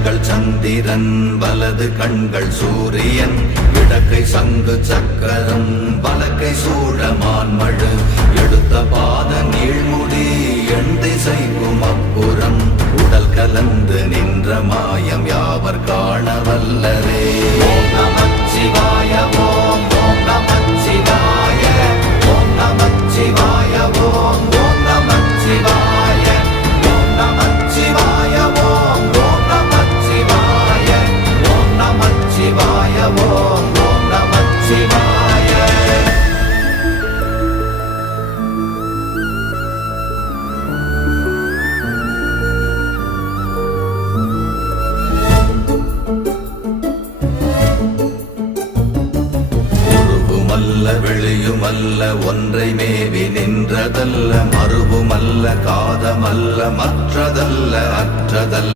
கண்கள் சந்திரன் வலது கண்கள் சூரியன் இடக்கை சங்கு சக்கரம் வலக்கை சூழமான்மழு எடுத்த பாத நீழ்முடி எண் திசைக்கும் அப்புறம் உடல் கலந்து நின்ற மாயம் யாவர் காண வல்லரே. ஓம் நமச்சிவாய ஓம் ஓம் நமச்சிவாய ஓம் நமச்சிவாய ஓம் ஓம் நமச்சிவாய ஓம் நமச்சிவாய ஓம் ஓம் நமச்சிவாய ஓம் நமச்சிவாய ஓம் ஓம் நமச்சிவாய. வெளியுமல்ல ஒன்றை மேவி நின்றதல்ல மறுவுமல்ல காதமல்ல மற்றதல்ல அற்றதல்ல